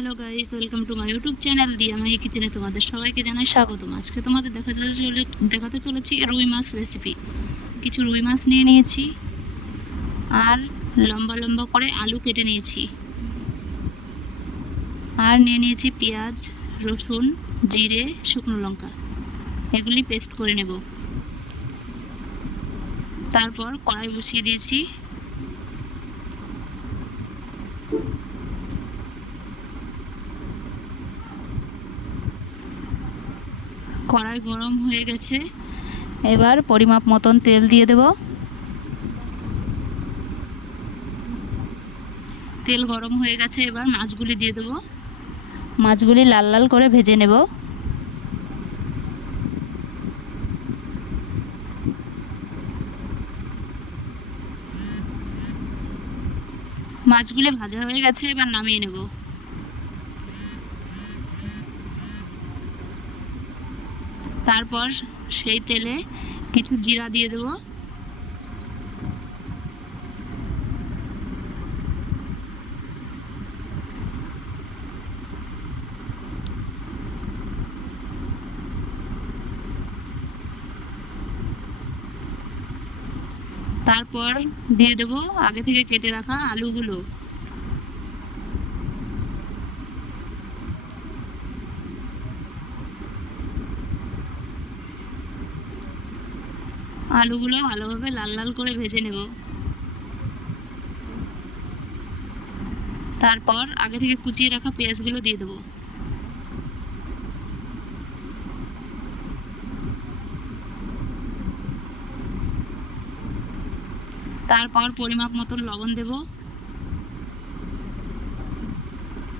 Hello guys, welcome to my YouTube channel দিয়া মাই কিচেনে তোমাদের সবাইকে জানাই স্বাগতম। আজকে তোমাদের দেখাতে চলেছি রুই মাছ রেসিপি। কিছু রুই মাছ নিয়ে নিয়েছি আর লম্বা লম্বা করে আলু কেটে নিয়েছি, আর নিয়ে নিয়েছি পেঁয়াজ, রসুন, জিরে, শুকনো লঙ্কা। এগুলি পেস্ট করে নেব। তারপর কড়াই বসিয়ে দিয়েছি। কড়াই গরম হয়ে গেছে, এবার পরিমাপ মতন তেল দিয়ে দেব। তেল গরম হয়ে গেছে, এবার মাছগুলি দিয়ে দেব। মাছগুলি লাল লাল করে ভেজে নেব। মাছগুলি ভাজা হয়ে গেছে, এবার নামিয়ে নেব। তারপর সেই তেলে কিছু জিরা দিয়ে দেব। তারপর দিয়ে দেব আগে থেকে কেটে রাখা আলুগুলো। আলুগুলো ভালোভাবে লাল লাল করে ভেজে নেব। তারপর আগে থেকে কুচিয়ে রাখা পেঁয়াজগুলো দিয়ে দেব। তারপর পরিমাপ মতন লবণ দেব,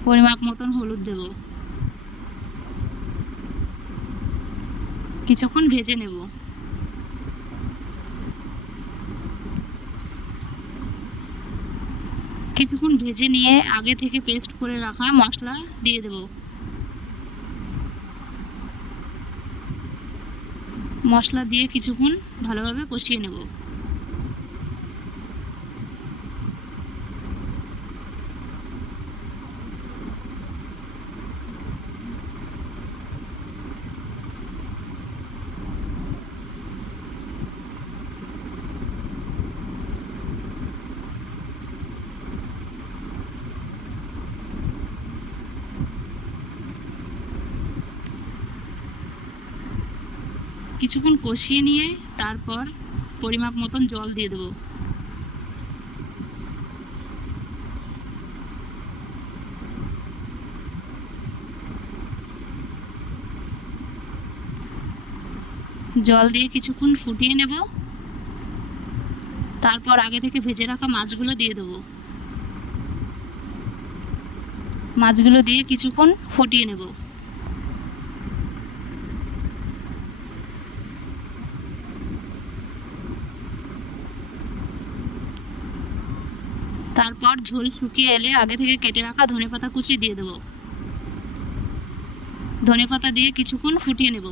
পরিমাপ মতন হলুদ দেব। কিছুক্ষণ ভেজে নেব। কিছুক্ষণ ভেজে নিয়ে আগে থেকে পেস্ট করে রাখা মশলা দিয়ে দেব। মশলা দিয়ে কিছুক্ষণ ভালোভাবে কষিয়ে নেব। কিছুক্ষণ কষিয়ে নিয়ে তারপর পরিমাপ মতন জল দিয়ে দেব। জল দিয়ে কিছুক্ষণ ফুটিয়ে নেব। তারপর আগে থেকে ভেজে রাখা মাছগুলো দিয়ে দেব। মাছগুলো দিয়ে কিছুক্ষণ ফুটিয়ে নেব। তারপর ঝোল শুকিয়ে এলে আগে থেকে কেটে রাখা ধনেপাতা কুচি দিয়ে দেব। ধনেপাতা দিয়ে কিছুক্ষণ ফুটিয়ে নেব।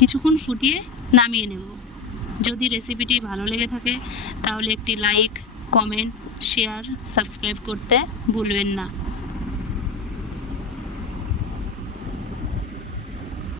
কিছুক্ষণ ফুটিয়ে নামিয়ে নেব। যদি রেসিপিটি ভালো লেগে থাকে তাহলে একটি লাইক, কমেন্ট, শেয়ার, সাবস্ক্রাইব করতে ভুলবেন না।